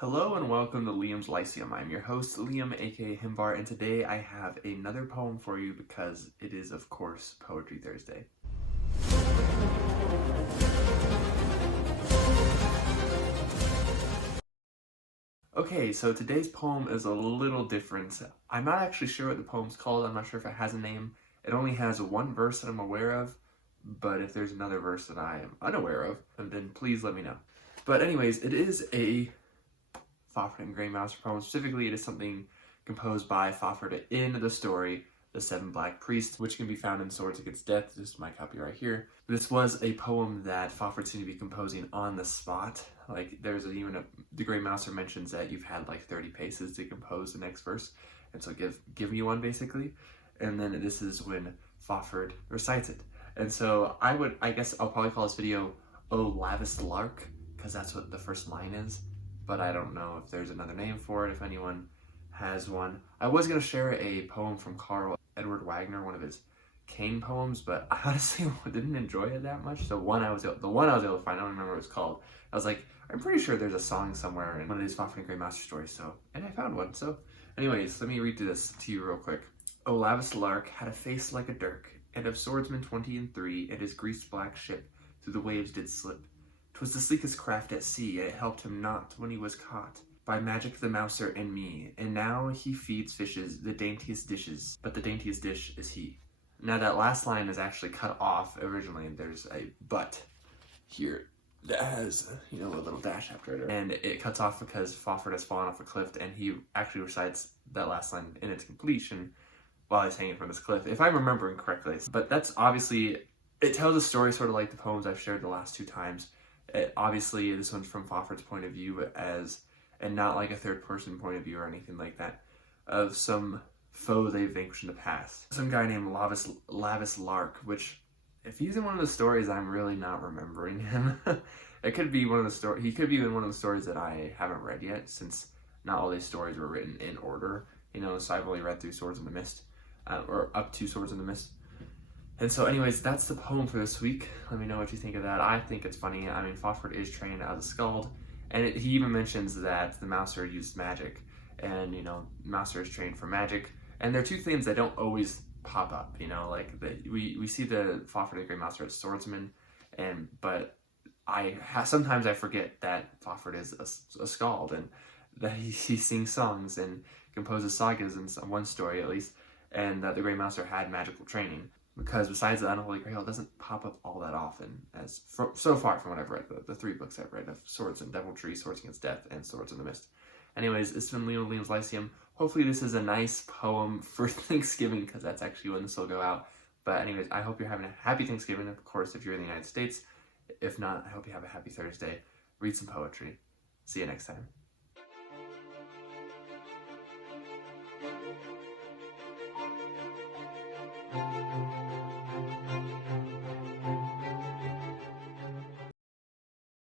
Hello and welcome to Liam's Lyceum. I'm your host, Liam, aka Himbar, and today I have another poem for you because it is, of course, Poetry Thursday. Okay, so today's poem is a little different. I'm not actually sure what the poem's called. I'm not sure if it has a name. It only has one verse that I'm aware of, but if there's another verse that I am unaware of, then please let me know. But anyways, it is a Fafhrd and Grey Mouse poem. Specifically, it is something composed by Fafhrd in the story The Seven Black Priests, which can be found in Swords Against Death, just my copy right here. This was a poem that Fafhrd seemed to be composing on the spot. Like, the Grey Mouser mentions that you've had like 30 paces to compose the next verse, and so give me one basically. And then this is when Fafhrd recites it. And so I guess I'll probably call this video "Oh Lavest Lark," because that's what the first line is. But I don't know if there's another name for it, if anyone has one. I was going to share a poem from Karl Edward Wagner, one of his Cain poems, but I honestly didn't enjoy it that much. The one I was able to find, I don't remember what it was called. I was like, I'm pretty sure there's a song somewhere in one of these Fafhrd and Grey Master stories, and I found one. So anyways, let me read this to you real quick. O Lavest Lark had a face like a dirk, and of swordsmen 23, and his greased black ship through the waves did slip. 'Twas the sleekest craft at sea, and it helped him not when he was caught by magic the mouser and me. And now he feeds fishes the daintiest dishes, but the daintiest dish is he. Now that last line is actually cut off originally. There's a but here that has, a little dash after it. And it cuts off because Fafhrd has fallen off a cliff, and he actually recites that last line in its completion while he's hanging from this cliff, if I'm remembering correctly. But that's obviously, it tells a story sort of like the poems I've shared the last two times. Obviously, this one's from Fafhrd's point of view and not like a third-person point of view or anything like that, of some foe they vanquished in the past. Some guy named Lavest Lark, which, if he's in one of the stories, I'm really not remembering him. It could be one of the stories. He could be in one of the stories that I haven't read yet, since not all these stories were written in order. So I've only read through Swords in the Mist, or up to Swords in the Mist. And so anyways, that's the poem for this week. Let me know what you think of that. I think it's funny. I mean, Fafhrd is trained as a skald, and he even mentions that the mouser used magic, and, mouser is trained for magic. And there are two things that don't always pop up, we see the Fafhrd and Grey Mouser as swordsmen, but sometimes I forget that Fafhrd is a skald, and that he sings songs and composes sagas in one story at least, and that the Grey Mouser had magical training. Because besides the Unholy Grail, it doesn't pop up all that often, so far from what I've read, the three books I've read of Swords and Deviltry, Swords Against Death, and Swords in the Mist. Anyways, it's been Liam's Lyceum. Hopefully this is a nice poem for Thanksgiving, because that's actually when this will go out. But anyways, I hope you're having a happy Thanksgiving, of course, if you're in the United States. If not, I hope you have a happy Thursday. Read some poetry. See you next time.